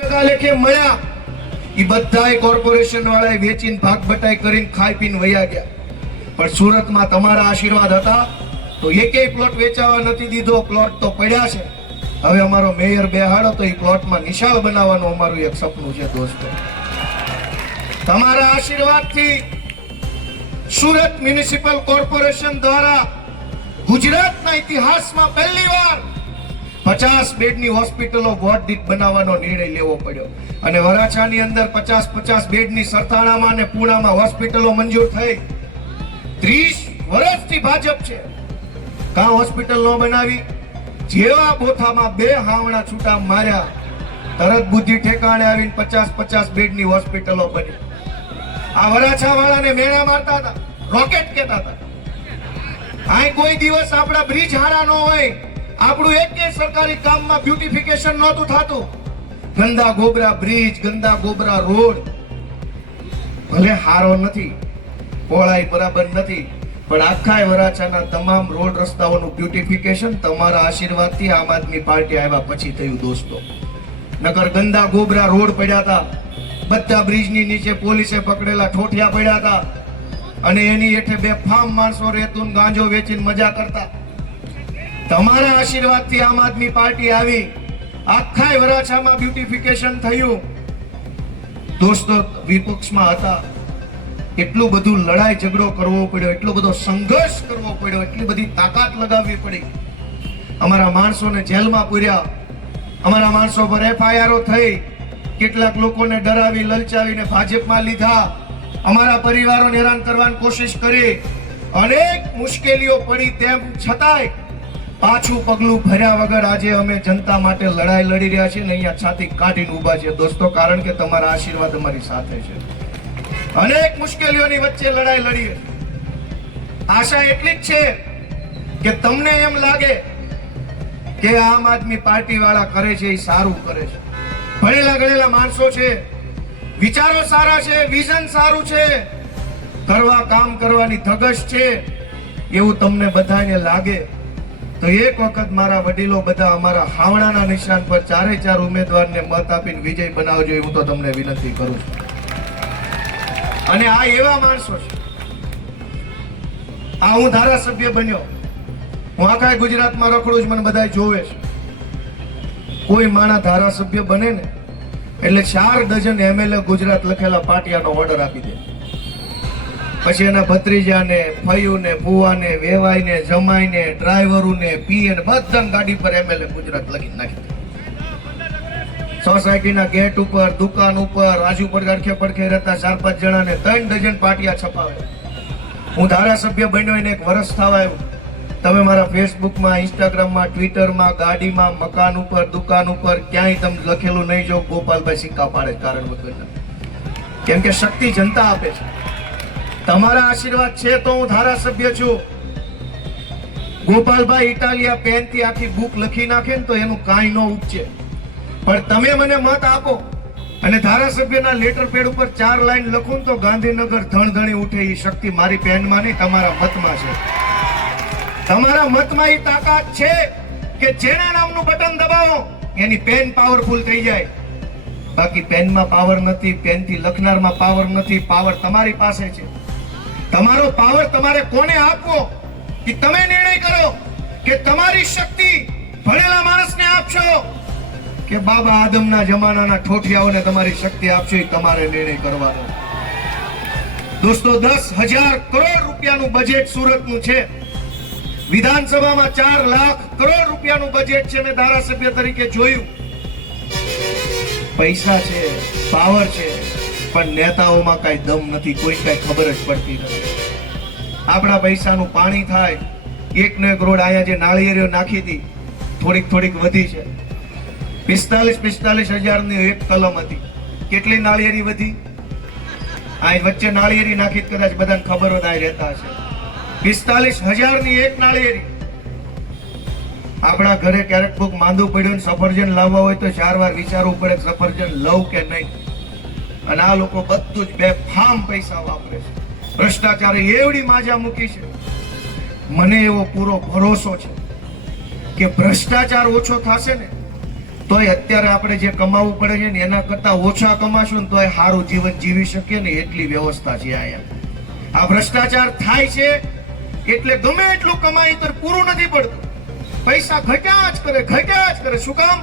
લેખે મળ્યા એ બધાય કોર્પોરેશન વાળાએ વેચીને ભાગ બટાઈ કરીને ખાઈ પીને વયા ગયા. પણ સુરતમાં તમારા આશીર્વાદ હતા તો એકેય પ્લોટ વેચાવા નથી દીધો. પ્લોટ તો પડ્યા છે. હવે અમારો મેયર બેહાડો તો એ પ્લોટમાં નિશાળ બનાવવાનું અમારું એક સપનું છે દોસ્તો. તમારા આશીર્વાદથી સુરત મ્યુનિસિપલ કોર્પોરેશન દ્વારા ગુજરાતના ઇતિહાસમાં પહેલીવાર 50 બેડની હોસ્પિટલો વોર્ડ દીઠ બનાવવાનો નિર્ણય લેવો પડ્યો. અને વરાછાની અંદર 50 બેડની સરથાણામાં અને પૂણામાં હોસ્પિટલો મંજૂર થઈ. 30 વર્ષથી ભાજપ છે, કાં હોસ્પિટલ ન બનાવી. જેવા બોથામાં 2 હાવણા છૂટા માર્યા તરત બુદ્ધિ ઠેકાણે આવીને 50 બેડની હોસ્પિટલો બની. આ વરાછા વાળાને મેણા મારતા હતા, રોકેટ કહેતા હતા. આ કોઈ દિવસ આપણા બ્રિજ હારા ન હોય, આપણું એક સરકારી કામમાં બ્યુટિફિકેશન નહોતું થતું. ગંદા ગોબરા બ્રિજ, ગંદા ગોબરા રોડ ભલે હારો નથી, પહોળાઈ બરાબર નથી, પણ આખા વરાછાના તમામ રોડ રસ્તાઓનું બ્યુટિફિકેશન તમારા આશીર્વાદથી આમ આદમી પાર્ટી આવ્યા પછી થયું દોસ્તો. નકર ગંદા ગોબરા રોડ પડ્યા હતા, બધા બ્રિજની નીચે પોલીસે પકડેલા ઠોઠિયા પડ્યા હતા, અને એની હેઠે બેફામ માણસો રેતું ગાંજો વેચીને મજા કરતા. તમારા આશીર્વાદથી આમ આદમી પાર્ટી આવી, આખા વરાછામાં બ્યુટિફિકેશન થયું. દોસ્તો વિપક્ષમાં હતા, એટલું બધું લડાઈ ઝઘડો કરવો પડ્યો, એટલો બધો સંઘર્ષ કરવો પડ્યો, એટલી બધી તાકાત લગાવવી પડી. અમારા માણસોને જેલમાં પૂર્યા, અમારા માણસો પર FIRઓ થઈ, કેટલાક લોકોને ડરાવી લલચાવીને ભાજપમાં લીધા, અમારા પરિવારોને હેરાન કરવાની કોશિશ કરી, અનેક મુશ્કેલીઓ પડી. તેમ છતાંય પાછું પગલું ભર્યા વગર આજે અમે જનતા માટે લડાઈ લડી રહ્યા છીએ ને અહીંયા છાતી કાઢીને ઊભા છે દોસ્તો, કારણ કે તમારા આશીર્વાદ અમારી સાથે છે. અનેક મુશ્કેલીઓની વચ્ચે લડાઈ લડીએ. આશા એટલી જ છે કે તમને એમ લાગે કે આમ આદમી પાર્ટી વાળા કરે છે એ સારું કરે છે. ભણેલા ગણેલા માણસો છે, વિચારો સારા છે, વિઝન સારું છે, કામ કરવાની ધગશ છે, એવું તમને બધાને લાગે તો એક વખત મારા વડીલો બધા અમારા હાવણાના નિશાન પર 4 ઉમેદવારને મત આપીને વિજય બનાવજો એવું તો તમને વિનંતી કરું છું. અને આ એવા માણસો છે, આ હું ધારાસભ્ય બન્યો, હું આખા ગુજરાતમાં રખડું છું, મને બધા જોવે છે. કોઈ માણા ધારાસભ્ય બને ને એટલે 4 ડઝન MLA ગુજરાત લખેલા પાટિયાનો ઓર્ડર આપી દે. પછી એના ભત્રીજાને, ફયુને, ફુવાને, વેવાઈને, જમાઈને, ડ્રાઈવરોને, પીએને બધાને ગાડી પર MLA ગુજરાત લખી નાખી દે. સોસાયટીના ગેટ ઉપર, દુકાન ઉપર, રાજુ પડખે રહેતા 4-5 જણાને 3 ડઝન પાટિયા છપાવે. હું ધારાસભ્ય બન્યો એને 1 વર્ષ થવા આવ્યું. તમે મારા ફેસબુકમાં, ઇન્સ્ટાગ્રામમાં, ટ્વિટરમાં, ગાડીમાં, મકાન ઉપર, દુકાન ઉપર ક્યાંય તમે લખેલું નહીં જો ગોપાલભાઈ સિક્કા પાડે કારણ વગર. કેમ કે શક્તિ જનતા આપે છે. તમારા આશીર્વાદ છે તો હું ધારાસભ્ય છું. ગોપાલભાઈ ઇટાલિયા પેનથી આખી બુક લખી નાખે ને તો એનું કાંઈ ન ઉપજે. પણ તમે મને મત આપો અને ધારાસભ્યના લેટર પેડ ઉપર 4 લાઈન લખું તો ગાંધીનગર ધણધણી ઉઠે. એ શક્તિ મારી પેનમાં નહીં, તમારા મતમાં છે. તમારા મતમાં એ તાકાત છે કે જેના નામનું બટન દબાવો એની પેન પાવરફુલ થઈ જાય. બાકી પેનમાં પાવર નથી, પેનથી લખનારમાં પાવર નથી. પાવર તમારી પાસે છે. તમારો પાવર તમારે કોને આપવો એ તમે નિર્ણય કરો. કે તમારી શક્તિ ભણેલા માણસને આપશો કે બાબા આદમના જમાનાના ઠોઠિયાઓને તમારી શક્તિ આપશો, એ તમારે નિર્ણય કરવાનો. દોસ્તો 10,000 કરોડ રૂપિયાનું બજેટ સુરતનું છે. વિધાનસભામાં 4 લાખ કરોડ રૂપિયાનું બજેટ છે. મેં ધારાસભ્ય તરીકે જોયું. પૈસા છે, પાવર છે, પણ નેતાઓમાં કઈ દમ નથી. કોઈ કઈ ખબર જ પડતી નથી. આપણા પૈસાનું પાણી થાય. 1 રોડ અહીંયા જે નાળિયેરીઓ નાખી હતી થોડીક વધી છે. 45,000ની એક કલમ હતી. કેટલી નાળિયેરી વધી? આ વચ્ચે નાળિયેરી નાખી કદાચ બધાને ખબર હોય આ રહેતા હશે. 45,000ની એક નાળિયેરી. આપણા ઘરે ક્યારેક કોક માંદું પડ્યું સફરજન લાવવા હોય તો 4 વાર વિચારવું પડે સફરજન લઉં કે નહીં. અને આ લોકો બધું જ બેફામ પૈસા વાપરે છે. ભ્રષ્ટાચારે એવડી માજા મૂકી છે. મને એવો પૂરો ભરોસો છે કે ભ્રષ્ટાચાર ઓછો થશે ને તોય અત્યારે આપણે જે કમાવું પડે છે ને એના કરતા ઓછા કમાશું ને તોય સારું જીવન જીવી શકીએ ને એટલી વ્યવસ્થા છે અહીંયા. આ ભ્રષ્ટાચાર થાય છે એટલે ગમે એટલું કમાઈ તો પૂરું નથી પડતું. પૈસા ઘટ્યા જ કરે. શું કામ?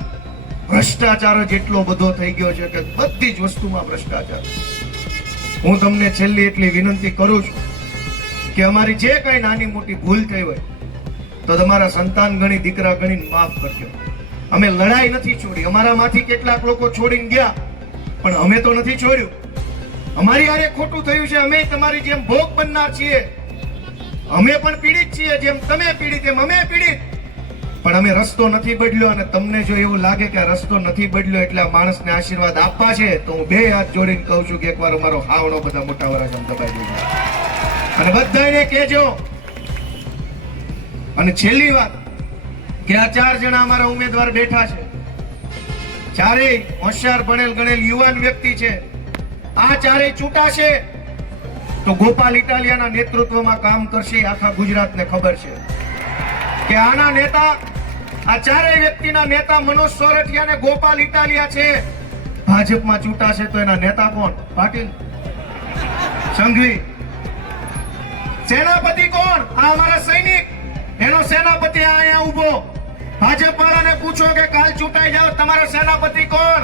ભ્રષ્ટાચાર જ એટલો બધો થઈ ગયો છે કે બધી જ વસ્તુમાં ભ્રષ્ટાચાર. હું તમને છેલ્લી એટલી વિનંતી કરું છું કે અમારી જે કઈ નાની મોટી ભૂલ થઈ હોય તો તમારા સંતાન ગણી, દીકરા ગણીને માફ કરજો. અમે લડાઈ નથી છોડી. અમારામાંથી કેટલાક લોકો છોડીને ગયા, પણ અમે તો નથી છોડ્યું. અમારી હારે ખોટું થયું છે, અમે તમારી જેમ ભોગ બનનાર છીએ. અમે પણ પીડિત છીએ, જેમ તમે પીડિત એમ અમે પીડિત. પણ અમે રસ્તો નથી બદલ્યો. અને તમને જો એવું લાગે કે આ રસ્તો નથી બદલ્યો એટલે આ માણસને આશીર્વાદ આપવા છે તો હું 2 હાથ જોડીને કહું છું કે એકવાર અમારો હાવડો બધા મોટા વરાજામ દબાઈ દેજો અને બધાને કહેજો. અને છેલ્લી વાત કે આ 4 જણા અમારા ઉમેદવાર બેઠા છે, ચારેય હોશિયાર ભણેલ ગણેલ યુવાન વ્યક્તિ છે. આ ચારેય ચૂંટાશે તો ગોપાલ ઇટાલિયાના નેતૃત્વમાં કામ કરશે. આખા ગુજરાતને ખબર છે કે આના નેતા, આ ચારેય વ્યક્તિના નેતા મનોજ સોરઠિયા અને ગોપાલ ઇટાલિયા છે. ભાજપમાં ચૂંટાશે તો એના નેતા કોણ? પાટીલ, સંઘવી. સેનાપતિ કોણ? આ અમારા સૈનિક. એનો સેનાપતિ અહીંયા ઉભો. ભાજપ વાળાને પૂછો કે કાલ ચૂંટાઈ જાવ તમારો સેનાપતિ કોણ?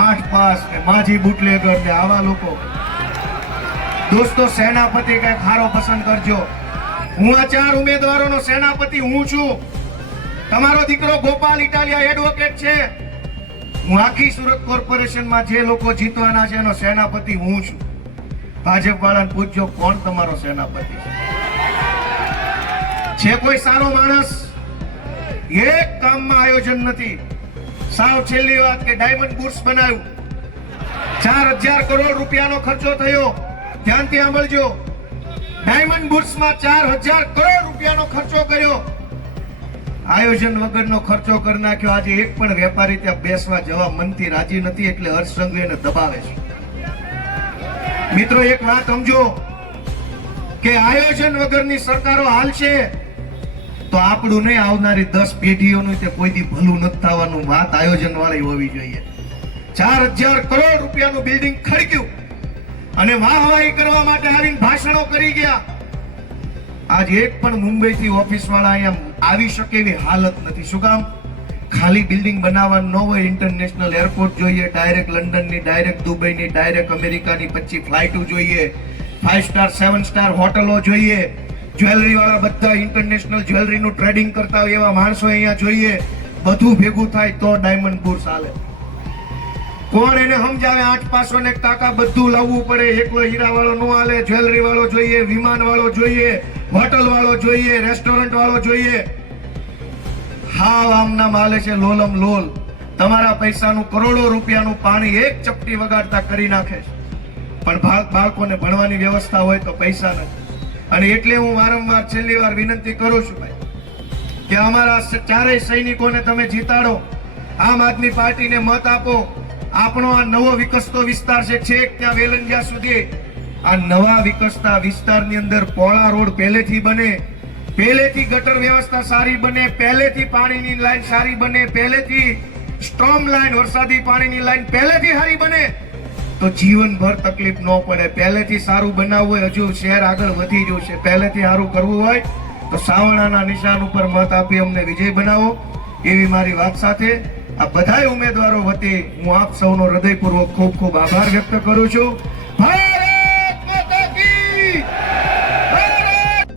8 પાસ ને માજી બુટલેગર ને આવા લોકો. દોસ્તો, સેનાપતિ કઈ ખારો પસંદ કરજો. હું આ 4 ઉમેદવારોનો સેનાપતિ હું છું. તમારો દીકરો ગોપાલ ઇટાલિયા એડવોકેટ છે. હું આખી સુરત કોર્પોરેશનમાં જે લોકો જીતવાના છે એનો સેનાપતિ હું છું. ભાજપ વાળાને પૂછજો કોણ તમારો સેનાપતિ છે કોઈ સારો માણસ? એક કામમાં આયોજન નથી. સાવ છેલ્લી વાત કે ડાયમંડ બુટ્સ બનાવ્યું, 4000 કરોડ રૂપિયાનો ખર્ચો થયો. ધ્યાનથી સાંભળજો. ડાયમંડ બુટ્સમાં 4000 કરોડ રૂપિયાનો ખર્ચો કર્યો. આયોજન વગરનો ખર્ચો કરી નાખ્યો. આજે એક પણ વેપારી ત્યાં બેસવા જવા મનથી રાજી નથી એટલે હર્ષ સંઘવી એને દબાવે છે. મિત્રો, એક વાત સમજો કે આયોજન વગરની સરકારો હાલશે તો આપણું નહીં, આવનારી 10 પેઢીઓનું તે કોઈ દી ભલું નથી થવાનું. વાત આયોજન વાળી હોવી જોઈએ. 4000 કરોડ રૂપિયાનું બિલ્ડિંગ ખડક્યું અને વાહવાહી કરવા માટે આવીને ભાષણો કરી ગયા. આજ એક પણ મુંબઈ થી ઓફિસ વાળા અહીંયા આવી શકે એવી હાલત નથી. શું કામ? ખાલી બિલ્ડિંગ બનાવવાનું ન હોય, ઇન્ટરનેશનલ એરપોર્ટ જોઈએ, ડાયરેક્ટ લંડનની, ડાયરેક્ટ દુબઈની, ડાયરેક્ટ અમેરિકાની 25 ફ્લાઇટો જોઈએ, 5 સ્ટાર 7 સ્ટાર હોટલો જોઈએ, જ્વેલરી વાળા બધા ઇન્ટરનેશનલ જ્વેલરીનું ટ્રેડિંગ કરતા હોય એવા માણસો અહીંયા જોઈએ. બધું ભેગું થાય તો ડાયમંડ બુટ્સ હાલે. કોણ એને સમજાવે? 8 પાસો ને કાકા બધું લાવવું પડે. એકલો હીરા વાળો નો હાલે. જ્વેલરી વાળો જોઈએ, વિમાન વાળો જોઈએ, હોટલ વાળો જોઈએ, રેસ્ટોરન્ટ વાળો જોઈએ. હાવ આમના માલે છે લોલમ લોલ. તમારા પૈસાનું કરોડો રૂપિયાનું પાણી એક ચપટી વગાડતા કરી નાખે છે. પણ બાળકોને ભણવાની વ્યવસ્થા હોય તો પૈસા નથી. અને એટલે હું વારંવાર છેલ્લી વાર વિનંતી કરું છું ભાઈ કે અમારા ચારેય સૈનિકોને તમે જીતાડો. આમ આદમી પાર્ટીને મત આપો. આપણો આ નવો વિકસતો વિસ્તાર છે, છેક ત્યાં વેલંજા સુધી. આ નવા વિકસતા વિસ્તારની અંદર પોળા રોડ પહેલેથી બને, પહેલેથી ગટર વ્યવસ્થા સારી બને, પહેલેથી પાણીની લાઈન સારી બને, પહેલેથી સ્ટ્રોમ લાઈન વરસાદી પાણીની લાઈન પહેલેથી સારી બને તો જીવનભર તકલીફ ન પડે. પહેલેથી સારું બનાવવું હોય, હજુ શહેર આગળ વધી રહ્યું છે, પહેલેથી સારું કરવું હોય તો સાવરણાના નિશાન ઉપર મત આપી અમને વિજય બનાવો એવી મારી વાત સાથે આ બધાય ઉમેદવારો વતી હું આપ સૌનો હૃદયપૂર્વક ખૂબ ખૂબ આભાર વ્યક્ત કરું છું.